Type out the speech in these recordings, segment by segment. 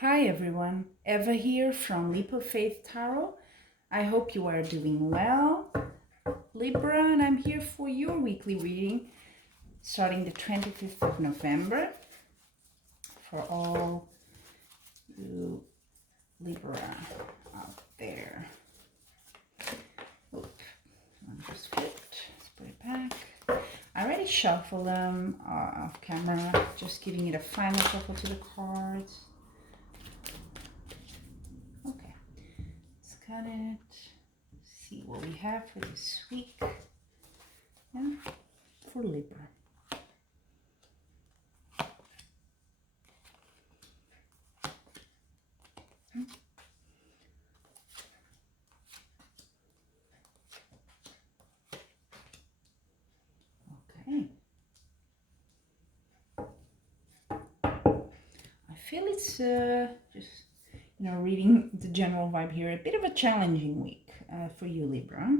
Hi everyone, Eva here from Leap of Faith Tarot. I hope you are doing well. Libra, and I'm here for your weekly reading starting the 25th of November for all you Libra out there. Oop, I'm just flipped. Let's put it back. I already shuffled them off camera, just giving it a final shuffle to the cards. Okay, let's cut it. See what we have for this week. Yeah, for Libra. Okay. I feel it's just, reading the general vibe here, a bit of a challenging week for you, Libra.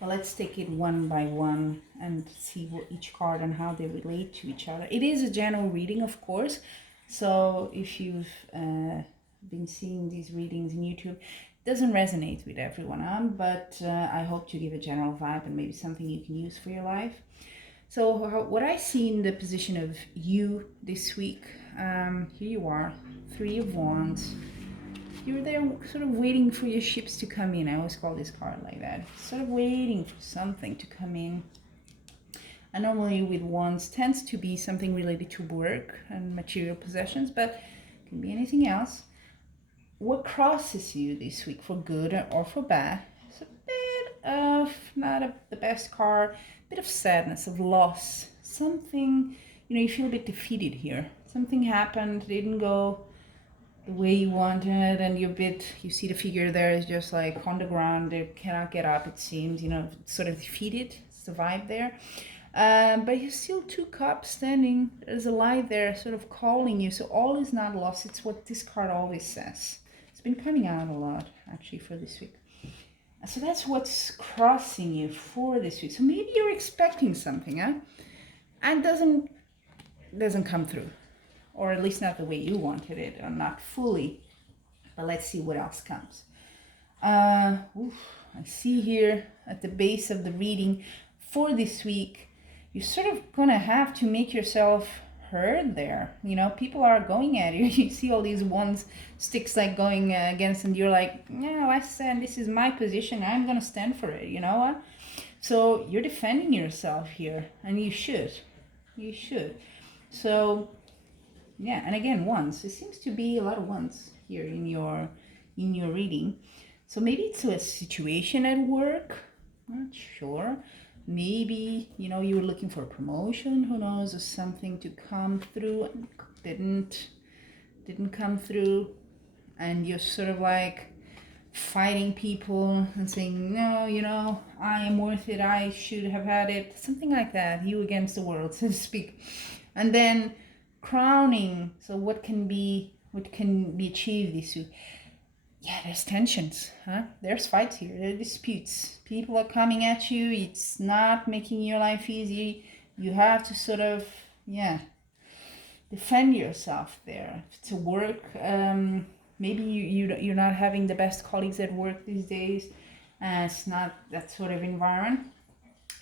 Well, let's take it one by one and see what each card and how they relate to each other. It is a general reading, of course. So if you've been seeing these readings in YouTube, it doesn't resonate with everyone, but I hope to give a general vibe and maybe something you can use for your life. So what I see in the position of you this week, here you are, Three of Wands. You're there sort of waiting for your ships to come in. I always call this card like that. Sort of waiting for something to come in. And normally with Wands tends to be something related to work and material possessions, but it can be anything else. What crosses you this week for good or for bad? It's a bit of, not the best card, a bit of sadness, of loss. Something, you feel a bit defeated here. Something happened, didn't go the way you wanted, and you see the figure there is just like on the ground, they cannot get up, it seems, sort of defeated. It's the vibe there. But you still two cups standing. There's a light there sort of calling you. So all is not lost. It's what this card always says. It's been coming out a lot actually for this week. So that's what's crossing you for this week. So maybe you're expecting something, and doesn't come through, or at least not the way you wanted it, or not fully. But let's see what else comes. I see here at the base of the reading for this week, you're sort of gonna have to make yourself heard there. People are going at you. You see all these sticks like going against, and you're like, no, I stand, this is my position, I'm gonna stand for it, you know what? So you're defending yourself here, and you should. So yeah, and again, ones. There seems to be a lot of ones here in your reading. So maybe it's a situation at work. Not sure. Maybe, you were looking for a promotion, who knows, or something to come through, didn't come through, and you're sort of like fighting people and saying, no, I am worth it, I should have had it, something like that, you against the world, so to speak. And then crowning, so what can be achieved this week? Yeah, there's tensions, there's fights here, there are disputes, people are coming at you, it's not making your life easy, you have to sort of defend yourself there. To work, maybe you're not having the best colleagues at work these days, it's not that sort of environment.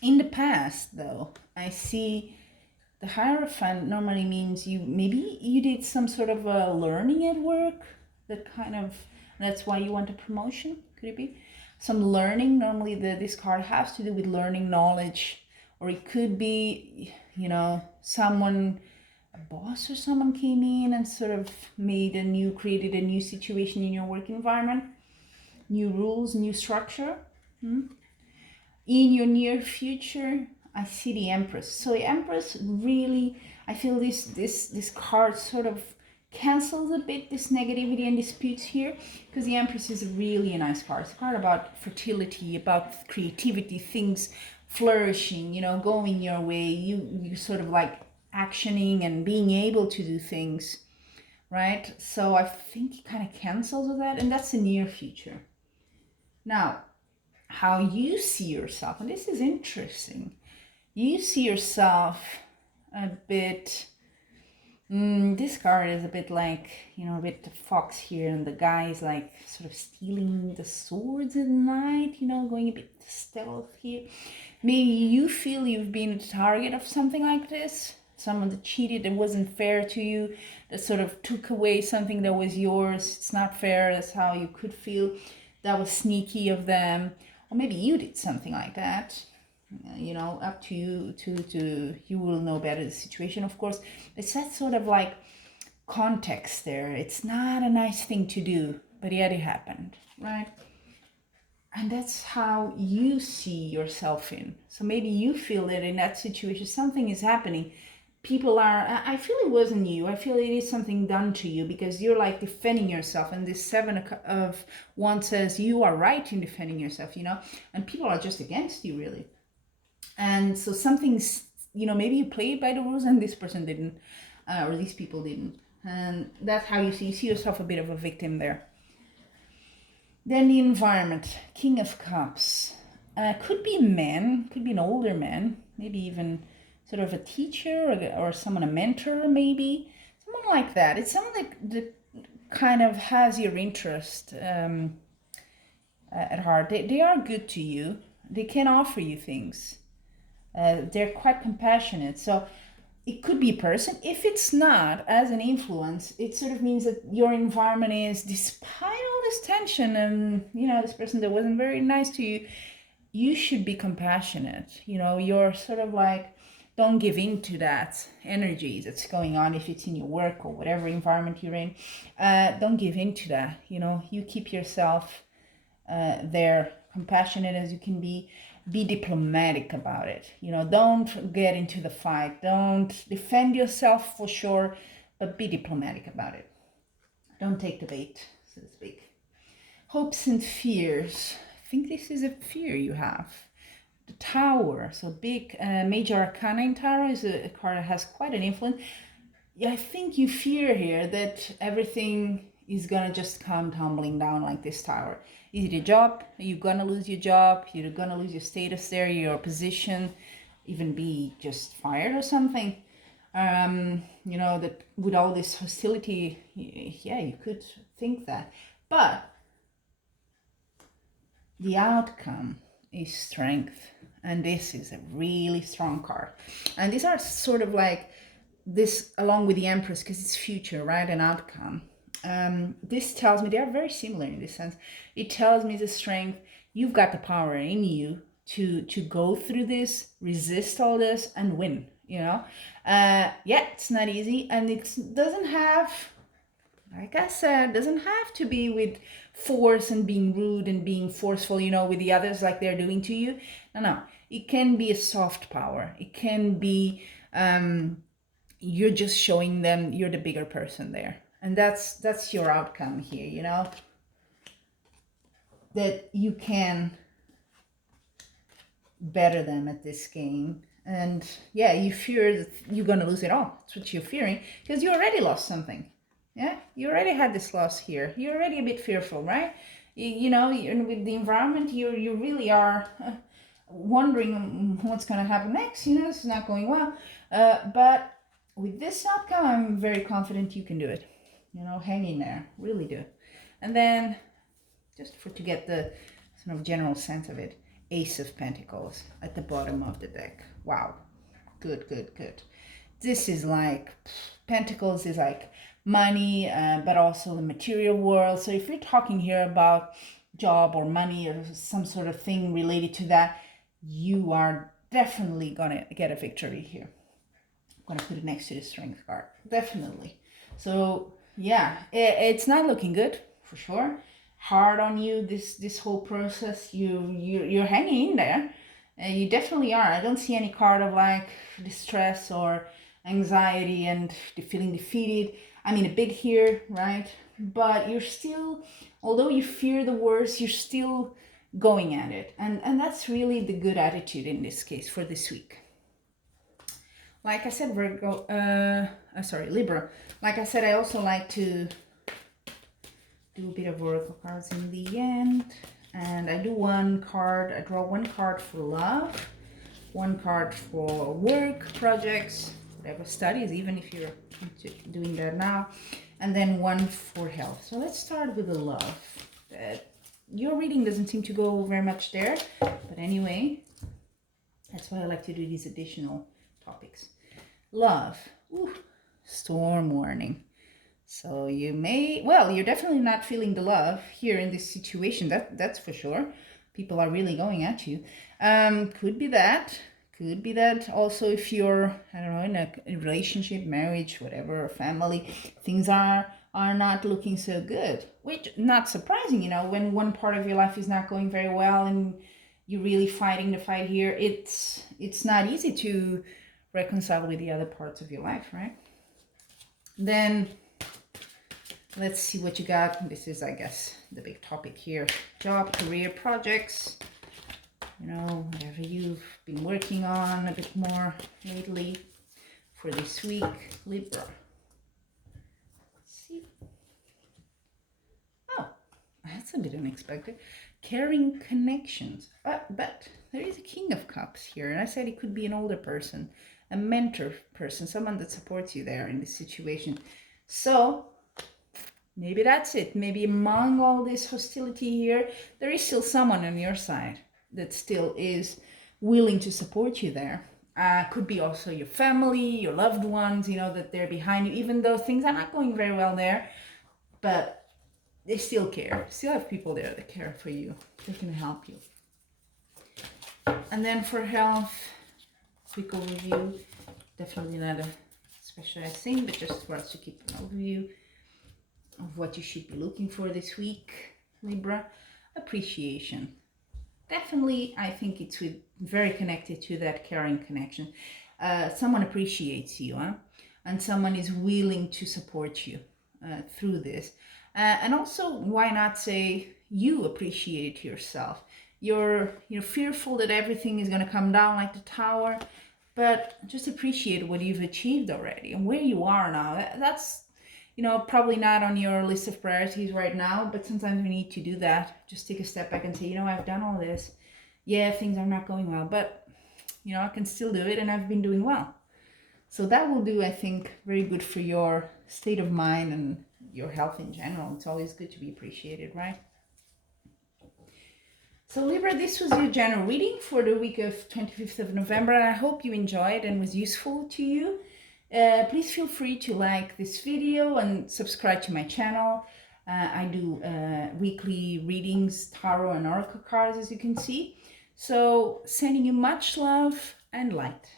In the past though, I see the Hierophant normally means you did some sort of a learning at work, that's why you want a promotion. Could it be some learning? Normally this card has to do with learning, knowledge, or it could be, someone, a boss or someone came in and sort of created a new situation in your work environment, new rules, new structure. In your near future, I see the Empress. So the Empress really, I feel this card sort of cancels a bit this negativity and disputes here, because the Empress is really a nice card. It's a card about fertility, about creativity, things flourishing, going your way, you sort of like actioning and being able to do things, right? So I think it kind of cancels that, and that's the near future. Now, how you see yourself, and this is interesting, you see yourself a bit This card is a bit like, a bit the fox here, and the guy is like sort of stealing the swords at night, going a bit stealth here. Maybe you feel you've been the target of something like this. Someone that cheated, that wasn't fair to you, that sort of took away something that was yours. It's not fair, that's how you could feel. That was sneaky of them. Or maybe you did something like that. Up to you, you will know better the situation, of course. It's that sort of like context there. It's not a nice thing to do, but yet it happened, right? And that's how you see yourself in. So maybe you feel that in that situation something is happening. People are, I feel it wasn't you, I feel it is something done to you, because you're like defending yourself, and this 7 of Wands says you are right in defending yourself, and people are just against you, really. And so something's, maybe you played by the rules and this person didn't, or these people didn't. And that's how you see yourself a bit of a victim there. Then the environment, King of Cups. Could be a man, could be an older man, maybe even sort of a teacher or someone, a mentor maybe. Someone like that. It's someone that kind of has your interest at heart. They are good to you. They can offer you things. They're quite compassionate. So it could be a person. If it's not, as an influence, it sort of means that your environment is, despite all this tension and, this person that wasn't very nice to you, you should be compassionate. You're sort of like, don't give in to that energy that's going on if it's in your work or whatever environment you're in. Don't give in to that. You keep yourself there, compassionate as you can be. Be diplomatic about it. Don't get into the fight. Don't defend yourself for sure, but be diplomatic about it. Don't take the bait, so to speak. Hopes and fears. I think this is a fear you have. The Tower. So big major arcana in tarot is a card that has quite an influence. I think you fear here that everything is gonna just come tumbling down like this tower. Is it a job? Are you gonna lose your job? You're gonna lose your status there, your position, even be just fired or something. That with all this hostility, yeah, you could think that. But the outcome is strength. And this is a really strong card. And these are sort of like this along with the Empress, because it's future, right? An outcome. This tells me they are very similar in this sense. It tells me the strength. You've got the power in you to go through this, resist all this, and win. It's not easy, and it doesn't have, like I said, doesn't have to be with force and being rude and being forceful, with the others like they're doing to you. No, it can be a soft power. It can be you're just showing them you're the bigger person there. And that's your outcome here, that you can better them at this game. And yeah, you fear that you're going to lose it all. That's what you're fearing, because you already lost something. Yeah, you already had this loss here. You're already a bit fearful, right? With the environment, you really are wondering what's going to happen next. This is not going well. But with this outcome, I'm very confident you can do it. Hang in there, really do. And then, just to get the sort of general sense of it, Ace of Pentacles at the bottom of the deck. Wow, good. This is like, Pentacles is like money, but also the material world. So if you're talking here about job or money or some sort of thing related to that, you are definitely gonna get a victory here. I'm gonna put it next to the Strength card, definitely. So yeah, it's not looking good for sure. Hard on you this whole process. You're hanging in there. You definitely are. I don't see any card of like distress or anxiety and feeling defeated. I mean, a bit here, right? But you're still, although you fear the worst, you're still going at it. And that's really the good attitude in this case for this week. Like I said, Libra. Like I said, I also like to do a bit of oracle cards in the end. And I do one card, I draw one card for love, one card for work projects, whatever studies, even if you're doing that now. And then one for health. So let's start with the love. Your reading doesn't seem to go very much there, but anyway, that's why I like to do these additional topics. Love. Ooh, storm warning. So you may, well, you're definitely not feeling the love here in this situation. That's for sure. People are really going at you. Could be that. Could be that also if you're, I don't know, in a relationship, marriage, whatever, or family, things are not looking so good. Which, not surprising, you know, when one part of your life is not going very well and you're really fighting the fight here, it's not easy to reconcile with the other parts of your life, right? Then let's see what you got. This is, I guess, the big topic here. Job, career, projects, you know, whatever you've been working on a bit more lately for this week, Libra. Let's see. Oh, that's a bit unexpected. Caring connections. But there is a King of Cups here, and I said it could be an older person, a mentor person, someone that supports you there in this situation. So maybe that's it. Maybe among all this hostility here, there is still someone on your side that still is willing to support you there. Could be also your family, your loved ones, you know, that they're behind you, even though things are not going very well there, but they still care. Still have people there that care for you. They can help you. And then for health, quick overview. Definitely not a specialized thing, but just for us to keep an overview of what you should be looking for this week, Libra. Appreciation. Definitely, I think it's very connected to that caring connection. Someone appreciates you, huh? And someone is willing to support you through this. And also, why not say you appreciate yourself? You're fearful that everything is going to come down like the tower, but just appreciate what you've achieved already and where you are now. That's, you know, probably not on your list of priorities right now, but sometimes we need to do that. Just take a step back and say, you know, I've done all this. Yeah, things are not going well, but, you know, I can still do it and I've been doing well. So that will do, I think, very good for your state of mind and your health in general. It's always good to be appreciated, right? So Libra, this was your general reading for the week of 25th of November. And I hope you enjoyed and was useful to you. Please feel free to like this video and subscribe to my channel. I do weekly readings, tarot and oracle cards, as you can see. So sending you much love and light.